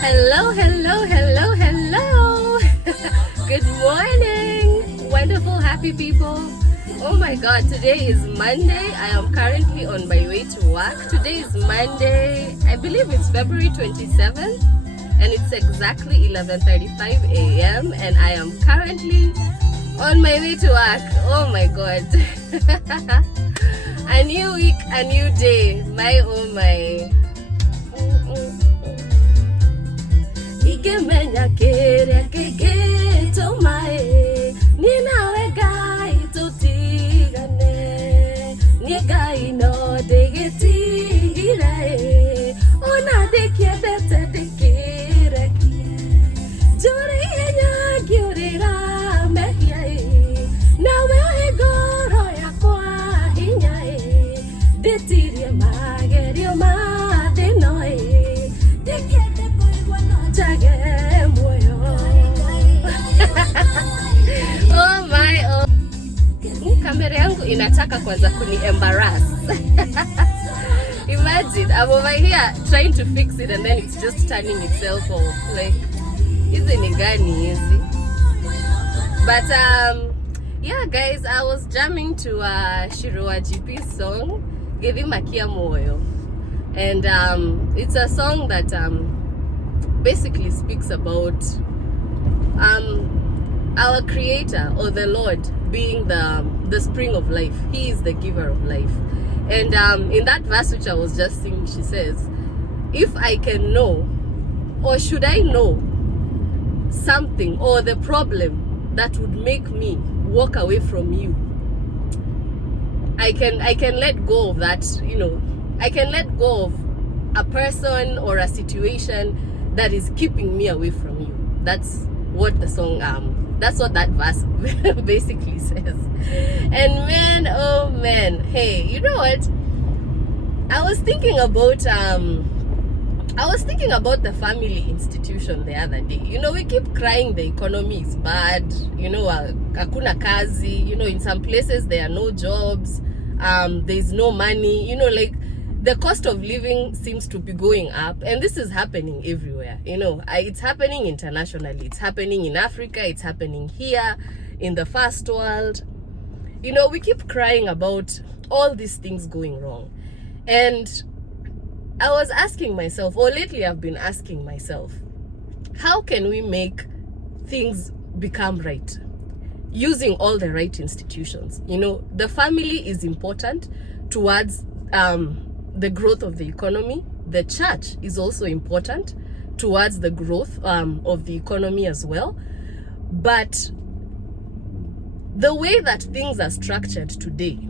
Hello, hello, hello, hello. Good morning, wonderful, happy people. Oh my God, today is Monday. I am currently on my way to work. Today is Monday. I believe it's February 27th and it's exactly 11:35 a.m. and I am currently on my way to work. Oh my God. A new week, a new day. My oh my. Ikemenya kere keke tomae ninawe gai totigane niegai no degetigirae ona dekiebete dekire jore enya gyurira mehiae nawe egoro yakwa hinyae detirie magerio madenoe dekete oh my, oh. Kamera yangu inataka kwanza kuni embarrass. Imagine, I'm over here trying to fix it and then it's just turning itself off. Like, hizi ni gani hizi? But yeah guys, I was jamming to Shiru Wa GP song, Gevi Makia Moyo. And it's a song that basically speaks about our creator or the Lord being the spring of life. He is the giver of life. And in that verse which I was just singing, she says, if I can know, or should I know something or the problem that would make me walk away from you, I can let go of that, you know. I can let go of a person or a situation that is keeping me away from you. That's what the song that's what that verse basically says. And man, oh man, hey, you know what, I was thinking about the family institution the other day. You know, we keep crying the economy is bad, you know, hakuna kazi, you know, in some places there are no jobs, there's no money, you know, like the cost of living seems to be going up, and this is happening everywhere. You know, it's happening internationally, it's happening in Africa, it's happening here in the first world. You know, we keep crying about all these things going wrong, and I was asking myself, or lately I've been asking myself, how can we make things become right using all the right institutions? You know, the family is important towards the growth of the economy. The church is also important towards the growth of the economy as well. But the way that things are structured today,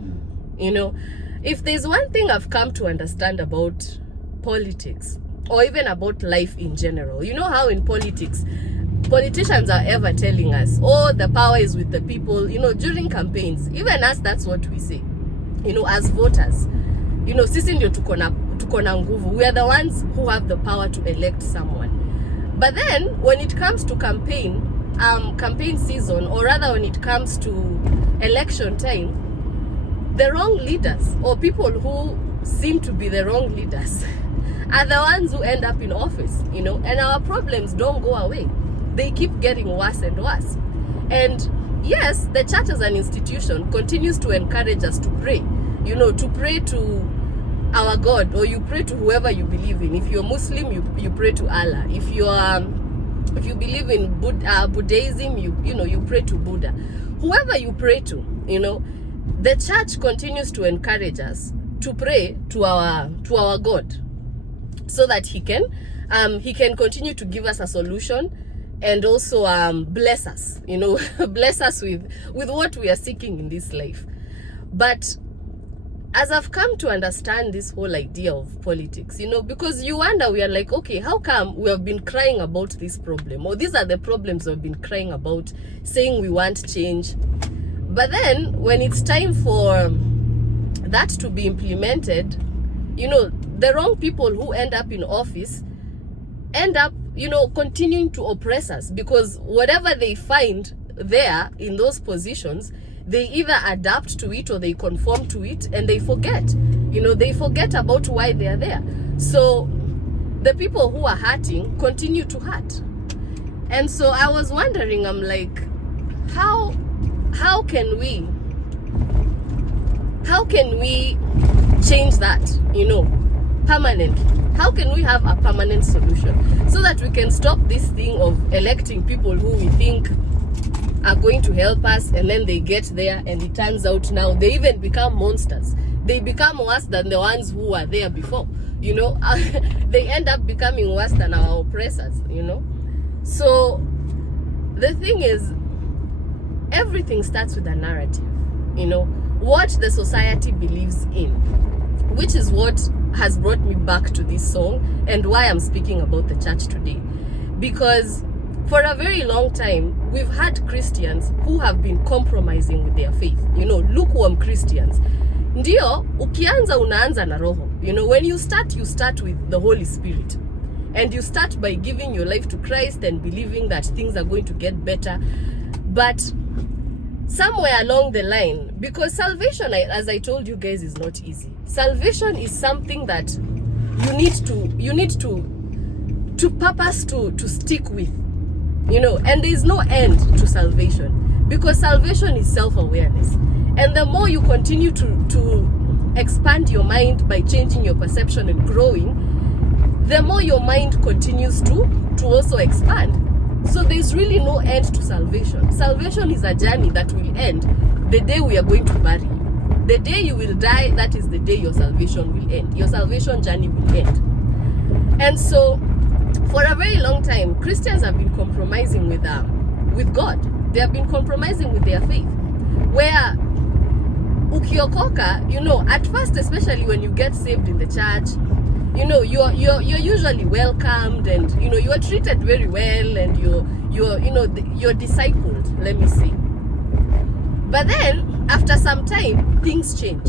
you know, if there's one thing I've come to understand about politics, or even about life in general, you know how in politics, politicians are ever telling us, oh, the power is with the people. You know, during campaigns, even us, that's what we say, you know, as voters. You know, sisi ndio tuko na nguvu. We are the ones who have the power to elect someone. But then when it comes to campaign season, or rather when it comes to election time, the wrong leaders, or people who seem to be the wrong leaders, are the ones who end up in office, you know, and our problems don't go away. They keep getting worse and worse. And yes, the church as an institution continues to encourage us to pray. You know, to pray to our God, or you pray to whoever you believe in. If you're Muslim, you pray to Allah. If you believe in Buddhism, you know, you pray to Buddha. Whoever you pray to, you know, the church continues to encourage us to pray to our God, so that he can continue to give us a solution, and also bless us, you know, bless us with what we are seeking in this life. But as I've come to understand this whole idea of politics, you know, because you wonder, we are like, okay, how come we have been crying about this problem, or these are the problems we've been crying about, saying we want change, but then when it's time for that to be implemented, you know, the wrong people who end up in office end up, you know, continuing to oppress us, because whatever they find there in those positions, they either adapt to it or they conform to it, and they forget, you know, they forget about why they are there. So the people who are hurting continue to hurt. And so I was wondering, I'm like, how can we change that, permanently? How can we have a permanent solution so that we can stop this thing of electing people who we think are going to help us, and then they get there and it turns out now they even become monsters. They become worse than the ones who were there before. They end up becoming worse than our oppressors, So the thing is, everything starts with a narrative, what the society believes in, which is what has brought me back to this song and why I'm speaking about the church today. Because for a very long time, we've had Christians who have been compromising with their faith, lukewarm Christians. Ndio, ukianza unaanza na roho. When you start with the Holy Spirit. And you start by giving your life to Christ and believing that things are going to get better. But somewhere along the line, because salvation, as I told you guys, is not easy. Salvation is something that you need to purpose to stick with, and there is no end to salvation, because salvation is self-awareness. And the more you continue to expand your mind by changing your perception and growing, the more your mind continues to also expand. So there's really no end to salvation. Salvation is a journey that will end the day we are going to bury you. The day you will die, that is the day your salvation will end. Your salvation journey will end. And so for a very long time, Christians have been compromising with God. They have been compromising with their faith. Where ukiokoka, at first, especially when you get saved in the church, you're usually welcomed, and you are treated very well, and you're discipled, let me say. But then after some time, things change,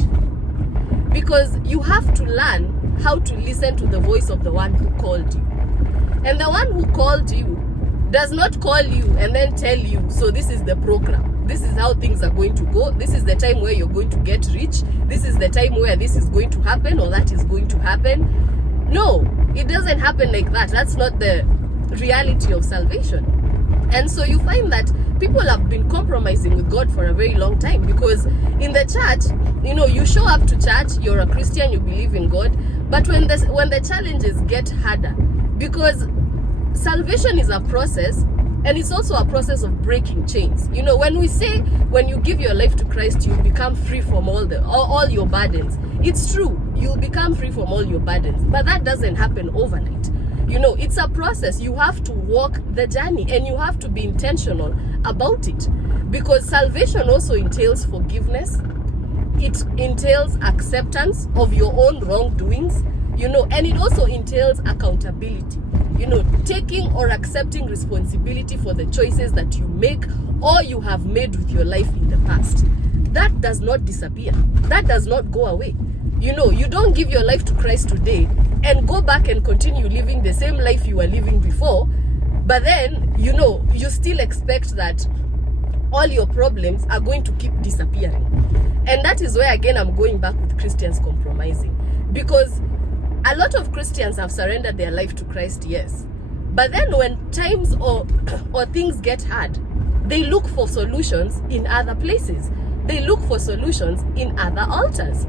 because you have to learn how to listen to the voice of the one who called you. And the one who called you does not call you and then tell you, so this is the program, this is how things are going to go, this is the time where you're going to get rich, this is the time where this is going to happen or that is going to happen. No, it doesn't happen like that. That's not the reality of salvation. And so you find that people have been compromising with God for a very long time, because in the church, you show up to church, you're a Christian, you believe in God, but when the challenges get harder, because salvation is a process, and it's also a process of breaking chains. When we say when you give your life to Christ, you become free from all your burdens. It's true, you'll become free from all your burdens, but that doesn't happen overnight. It's a process. You have to walk the journey, and you have to be intentional about it, because salvation also entails forgiveness. It entails acceptance of your own wrongdoings, and it also entails accountability. Taking or accepting responsibility for the choices that you make or you have made with your life in the past. That does not disappear. That does not go away. You don't give your life to Christ today and go back and continue living the same life you were living before, but then, you still expect that all your problems are going to keep disappearing. And that is where, again, I'm going back with Christians compromising, because a lot of Christians have surrendered their life to Christ, yes. But then when times or things get hard, they look for solutions in other places. They look for solutions in other altars.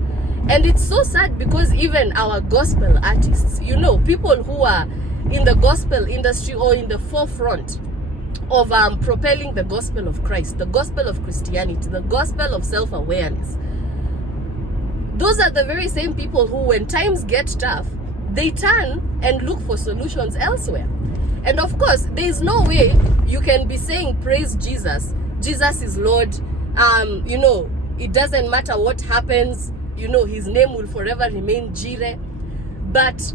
And it's so sad, because even our gospel artists, people who are in the gospel industry or in the forefront of propelling the gospel of Christ, the gospel of Christianity, the gospel of self-awareness, those are the very same people who, when times get tough, they turn and look for solutions elsewhere. And of course, there is no way you can be saying, praise Jesus, Jesus is Lord, it doesn't matter what happens, his name will forever remain Jire. But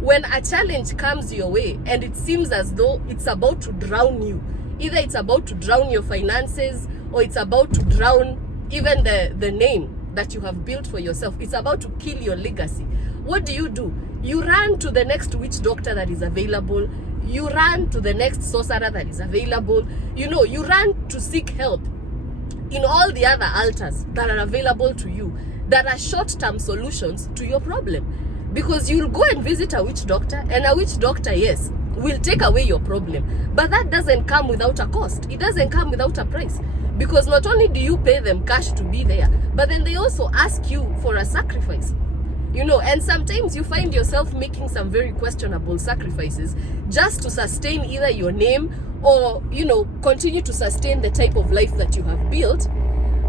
when a challenge comes your way and it seems as though it's about to drown you, either it's about to drown your finances, or it's about to drown even the name that you have built for yourself, it's about to kill your legacy, what do? You run to the next witch doctor that is available. You run to the next sorcerer that is available. You run to seek help in all the other altars that are available to you, that are short-term solutions to your problem. Because you'll go and visit a witch doctor, and a witch doctor, yes, will take away your problem, but that doesn't come without a cost. It doesn't come without a price, because not only do you pay them cash to be there, but then they also ask you for a sacrifice, you know. And sometimes you find yourself making some very questionable sacrifices just to sustain either your name or, you know, continue to sustain the type of life that you have built.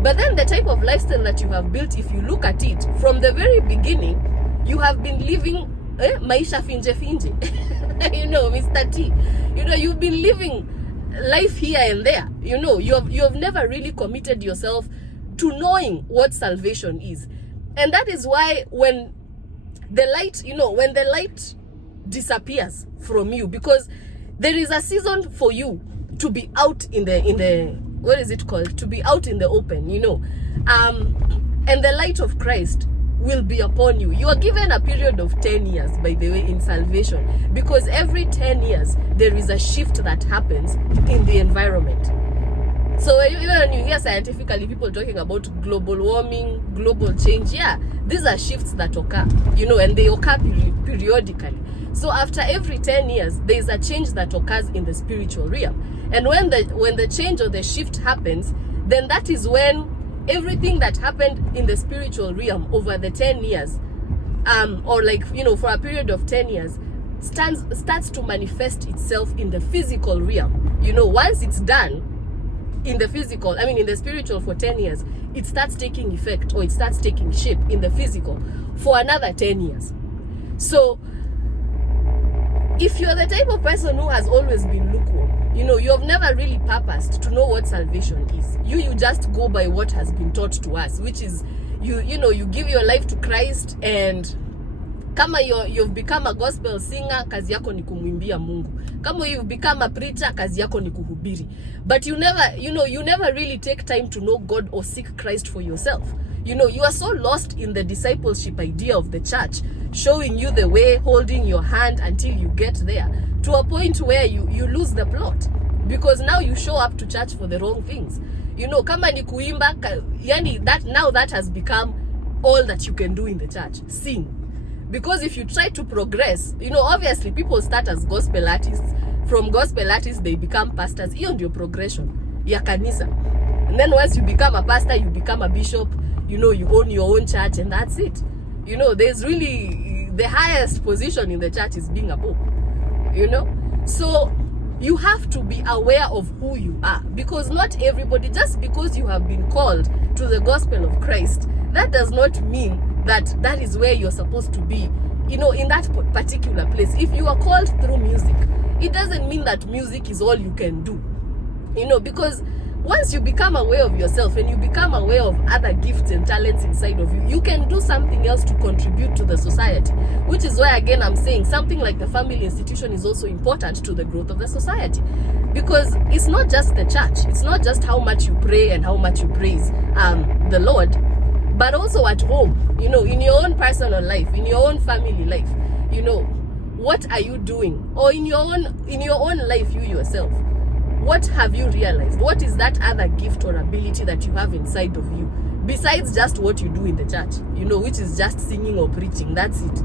But then the type of lifestyle that you have built, if you look at it from the very beginning, you have been living maisha finje finje. You know, Mr. T. You know, you've been living life here and there. You know, you have never really committed yourself to knowing what salvation is. And that is why when the light, you know, when the light disappears from you, because there is a season for you to be out in the what is it called? To be out in the open, you know. And the light of Christ will be upon you. You are given a period of 10 years, by the way, in salvation, because every 10 years there is a shift that happens in the environment. So even when you hear scientifically people talking about global warming, global change, yeah, these are shifts that occur, you know, and they occur periodically. So after every 10 years, there is a change that occurs in the spiritual realm. And when the change or the shift happens, then that is when everything that happened in the spiritual realm over the 10 years, or like, you know, for a period of 10 years, starts to manifest itself in the physical realm. You know, once it's done in the physical, I mean in the spiritual for 10 years, it starts taking effect, or it starts taking shape in the physical for another 10 years. So if you're the type of person who has always been lukewarm, you know, you have never really purposed to know what salvation is. You just go by what has been taught to us, which is you know, you give your life to Christ, and kama you've become a gospel singer, kazi yako ni kumwimbia Mungu. Kama you've become a preacher, kazi yako ni kuhubiri. But you never, you know, you never really take time to know God or seek Christ for yourself. You know, you are so lost in the discipleship idea of the church, showing you the way, holding your hand until you get there, to a point where you lose the plot, because now you show up to church for the wrong things. You know, kama ni kuimba, yani that has become all that you can do in the church, sing. Because if you try to progress, you know, obviously people start as gospel artists. From gospel artists, they become pastors. Hiyo ndio progression ya kanisa. And then once you become a pastor, you become a bishop, you know, you own your own church, and that's it. You know, there's really, the highest position in the church is being a pope, you know. So you have to be aware of who you are, because not everybody, just because you have been called to the gospel of Christ, that does not mean that is where you're supposed to be, you know, in that particular place. If you are called through music, it doesn't mean that music is all you can do, you know, because once you become aware of yourself and you become aware of other gifts and talents inside of you, you can do something else to contribute to the society, which is why, again, I'm saying something like the family institution is also important to the growth of the society, because it's not just the church, it's not just how much you pray and how much you praise the Lord, but also at home, you know, in your own personal life, in your own family life, you know, what are you doing? Or in your own life, you yourself, what have you realized? What is that other gift or ability that you have inside of you, besides just what you do in the church, you know, which is just singing or preaching? That's it.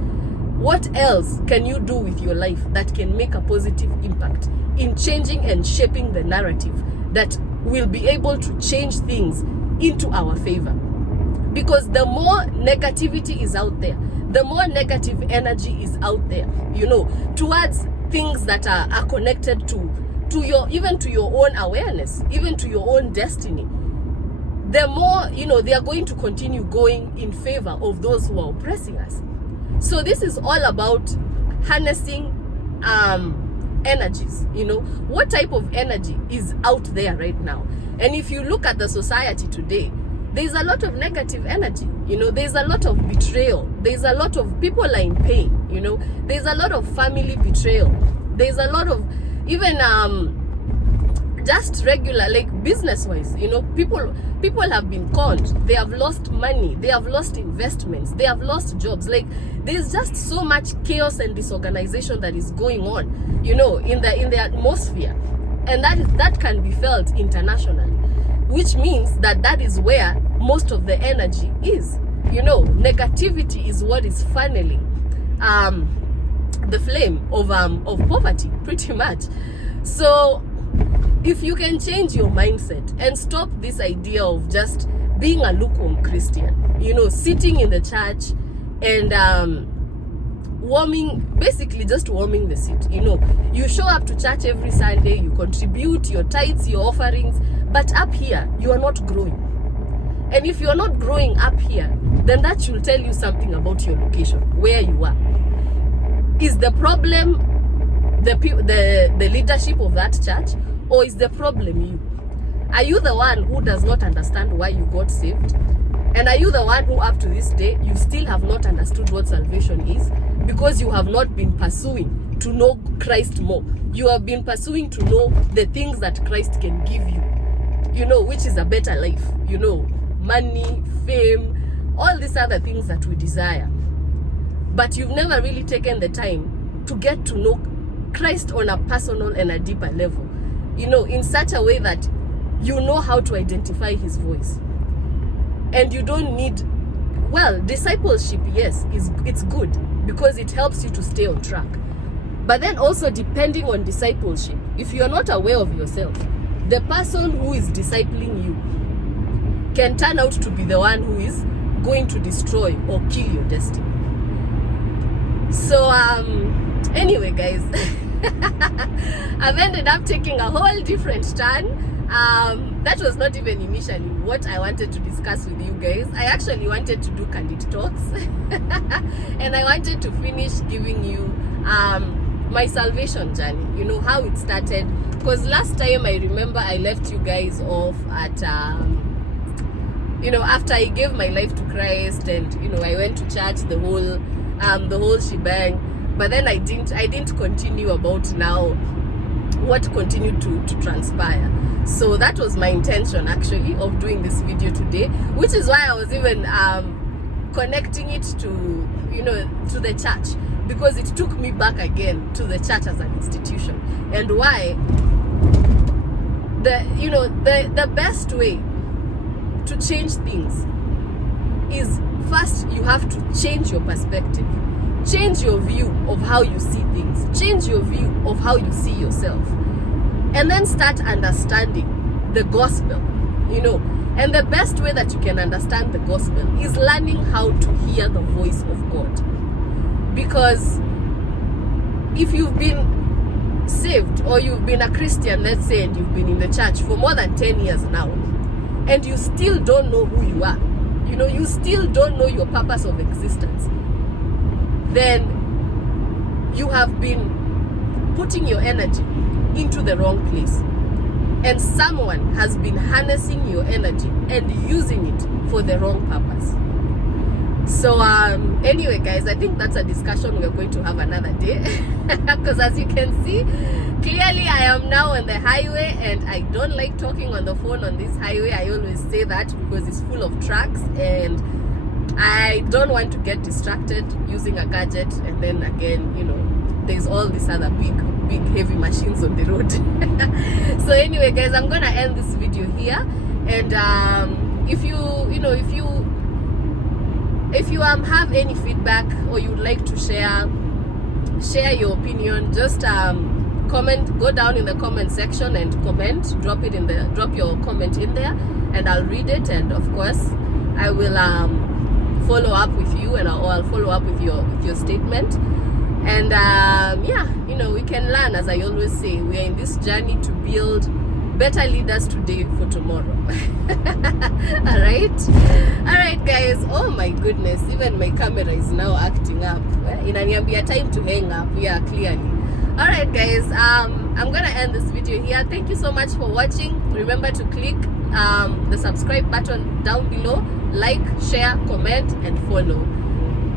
What else can you do with your life that can make a positive impact in changing and shaping the narrative that will be able to change things into our favor? Because the more negativity is out there, the more negative energy is out there, you know, towards things that are connected to your, even to your own awareness, even to your own destiny, the more, you know, they are going to continue going in favor of those who are oppressing us. So this is all about harnessing energies, you know, what type of energy is out there right now. And if you look at the society today, there's a lot of negative energy, you know, there's a lot of betrayal, there's a lot of people are in pain, you know, there's a lot of family betrayal, there's a lot of even just regular, like business wise, you know, people have been conned, they have lost money, they have lost investments, they have lost jobs. Like, there's just so much chaos and disorganization that is going on, you know, in the atmosphere, and that can be felt internationally, which means that is where most of the energy is. You know, negativity is what is funneling the flame of poverty, pretty much. So if you can change your mindset and stop this idea of just being a lukewarm Christian, sitting in the church and basically just warming the seat. You show up to church every Sunday, you contribute your tithes, your offerings, but up here you are not growing. And if you are not growing up here, then that should tell you something about your location, where you are. Is the problem the leadership of that church, or is the problem you? Are you the one who does not understand why you got saved? And are you the one who up to this day you still have not understood what salvation is, because you have not been pursuing to know Christ more? You have been pursuing to know the things that Christ can give you, which is a better life, money, fame, all these other things that we desire. But you've never really taken the time to get to know Christ on a personal and a deeper level, in such a way that you know how to identify his voice. And you don't need, discipleship, yes, it's good because it helps you to stay on track. But then also, depending on discipleship, if you're not aware of yourself, the person who is discipling you can turn out to be the one who is going to destroy or kill your destiny. So anyway, guys, I've ended up taking a whole different turn. That was not even initially what I wanted to discuss with you guys. I actually wanted to do candid talks and I wanted to finish giving you my salvation journey, how it started. Because last time I remember I left you guys off at after I gave my life to Christ, and I went to church, the whole shebang. But then I didn't continue about now what continued to transpire. So that was my intention actually of doing this video today, which is why I was even connecting it to to the church, because it took me back again to the church as an institution, and why the best way to change things is, first you have to change your perspective, change your view of how you see things, change your view of how you see yourself, and then start understanding the gospel, and the best way that you can understand the gospel is learning how to hear the voice of God. Because if you've been saved, or you've been a Christian, let's say, and you've been in the church for more than 10 years now, and you still don't know who you are, you still don't know your purpose of existence, then you have been putting your energy into the wrong place, and someone has been harnessing your energy and using it for the wrong purpose. So anyway, guys, I think that's a discussion we're going to have another day, because as you can see, clearly I am now on the highway, and I don't like talking on the phone on this highway. I always say that because it's full of trucks, and I don't want to get distracted using a gadget, and then again, there's all these other big heavy machines on the road. So anyway, guys, I'm gonna end this video here, and if you have any feedback, or you'd like to share your opinion, just comment, go down in the comment section and comment, drop your comment in there, and I'll read it, and of course I will follow up with you, and I'll follow up with your statement. And we can learn, as I always say, we are in this journey to build better leaders today for tomorrow. all right guys, oh my goodness, even my camera is now acting up. Inaniambia time to hang up. Yeah, clearly. All right guys, I'm gonna end this video here. Thank you so much for watching. Remember to click the subscribe button down below, like, share, comment, and follow.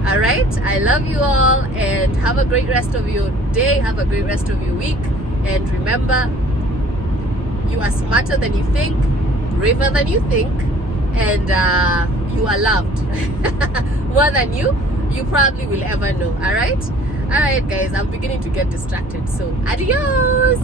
All right, I love you all, and have a great rest of your day, have a great rest of your week, and remember, you are smarter than you think, braver than you think, and you are loved more than you probably will ever know. All right guys, I'm beginning to get distracted, so adios.